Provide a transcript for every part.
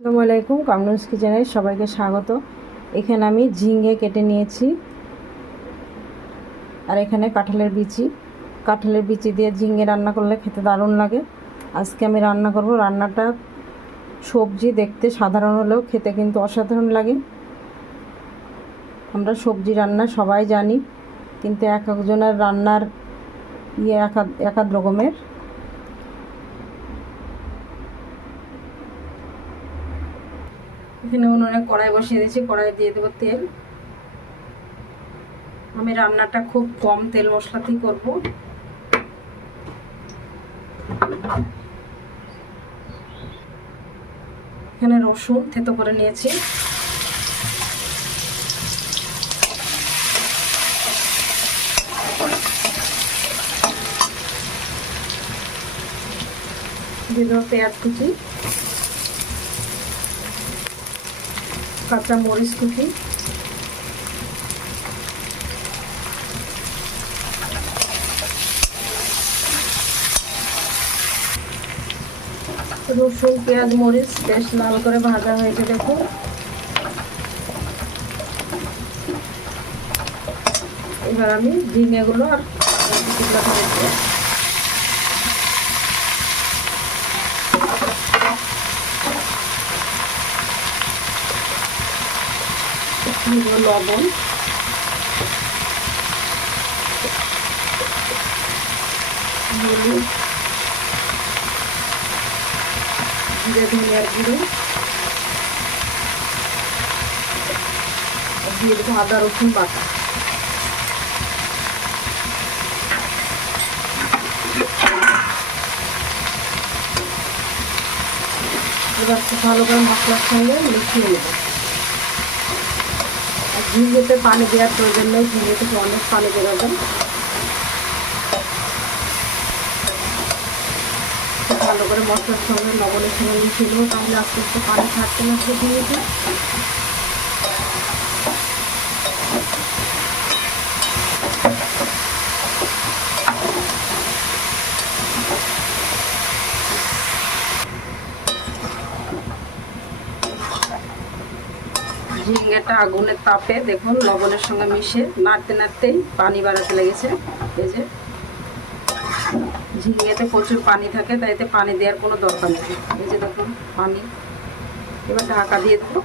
আসসালামু আলাইকুম, কামরুনস কিচেনে সবাইকে স্বাগত। এখানে আমি ঝিঙে কেটে নিয়েছি, আর এখানে কাঁঠালের বিচি দিয়ে ঝিঙে রান্না করলে খেতে দারুণ লাগে। আজকে আমি রান্না করব। রান্নাটা সবজি দেখতে সাধারণ হলেও খেতে কিন্তু অসাধারণ লাগে। আমরা সবজি রান্না সবাই জানি, কিন্তু এক একজনের রান্নার এক এক রকমের। এখানে উনুনে কড়াই বসিয়ে দিয়েছি, কড়াই দিয়ে দেবো তেল। আমি রান্নাটা খুব কম তেল মশলাতেই করব। এখানে রসুন থেতো করে নিয়েছি, দিয়ে দেবো পেঁয়াজ কুচি, কাঁচা মরিচ কুচি, রসুন পেঁয়াজ মরিচ বেশ লাল করে ভাজা হয়েছে। দেখুন, এবার আমি ঝিঙেগুলো আর লবণ, হলুদ, জিরে ধনিয়ার গুঁড়ো, দিয়ে দেবো আদা রসুন বাটা। এবার খুব ভালো করে মশলার সঙ্গে মিশিয়ে নেব। আর ঝিঙেতে পানি দেওয়ার প্রয়োজন নেই, ঝিঙে থেকে অনেক পানি বেরোবেন। খুব ভালো করে মশলার সঙ্গে লবণের সঙ্গে মিশিয়ে নেবো, তাহলে আস্তে আস্তে পানি ছাড়তে না ঝিঙেতে। ঝিঙেটা আগুনের তাপে দেখুন লবণের সঙ্গে মিশে নাড়তে নাড়তেই পানি বাড়াতে লেগেছে। এই যে ঝিঙেতে প্রচুর পানি থাকে, তাই এতে পানি দেওয়ার কোনো দরকার নেই। এই যে দেখুন পানি। এবার ঢাকা দিয়ে দেবো।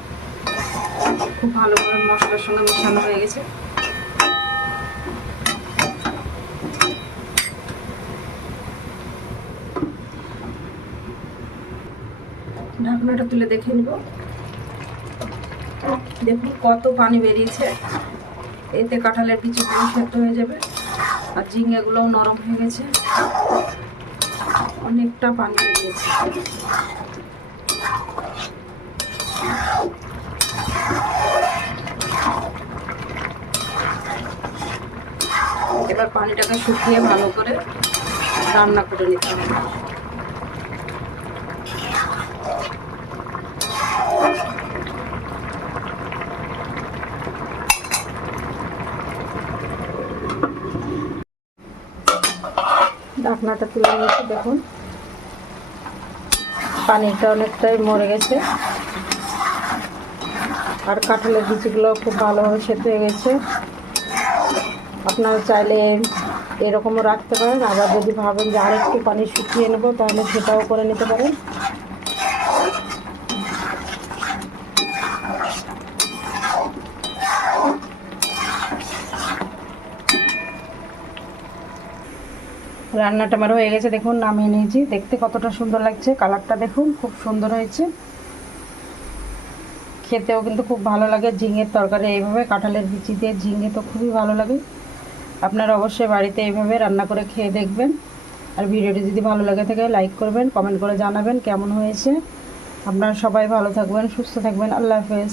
খুব ভালো করে মশলার সঙ্গে মেশানো হয়ে গেছে। ঢাকনাটা তুলে দেখে নিব। দেখুন কত পানি বেরিয়েছে। এতে কাঁঠালের বিচিগুলো সেদ্ধ হয়ে যাবে, আর ঝিঙেগুলোও নরম হয়ে গেছে। অনেকটা পানি বেরিয়েছে। এবার পানিটাকে শুকিয়ে ভালো করে রান্না করে নিতে হবে। ঢাকনাটা তুলে নিয়েছি, দেখুন পানিটা অনেকটাই মরে গেছে, আর কাঁঠালের বিচিগুলো খুব ভালোভাবে সেদ্ধ হয়ে গেছে। আপনারা চাইলে এরকমও রাখতে পারেন, আবার যদি ভাবেন যে আরেকটু পানি শুকিয়ে নেব তাহলে সেটাও করে নিতে পারেন। রান্নাটা আমার হয়ে গেছে, দেখুন নামিয়ে নিয়েছি। দেখতে কতটা সুন্দর লাগছে, কালারটা দেখুন খুব সুন্দর হয়েছে। খেতেও কিন্তু খুব ভালো লাগে। ঝিঙের তরকারি এইভাবে কাঁঠালের বিচি দিয়ে ঝিঙে তো খুবই ভালো লাগে। আপনারা অবশ্যই বাড়িতে এইভাবে রান্না করে খেয়ে দেখবেন। আর ভিডিওটি যদি ভালো লাগে থাকে লাইক করবেন, কমেন্ট করে জানাবেন কেমন হয়েছে। আপনারা সবাই ভালো থাকবেন, সুস্থ থাকবেন। আল্লাহ হাফেজ।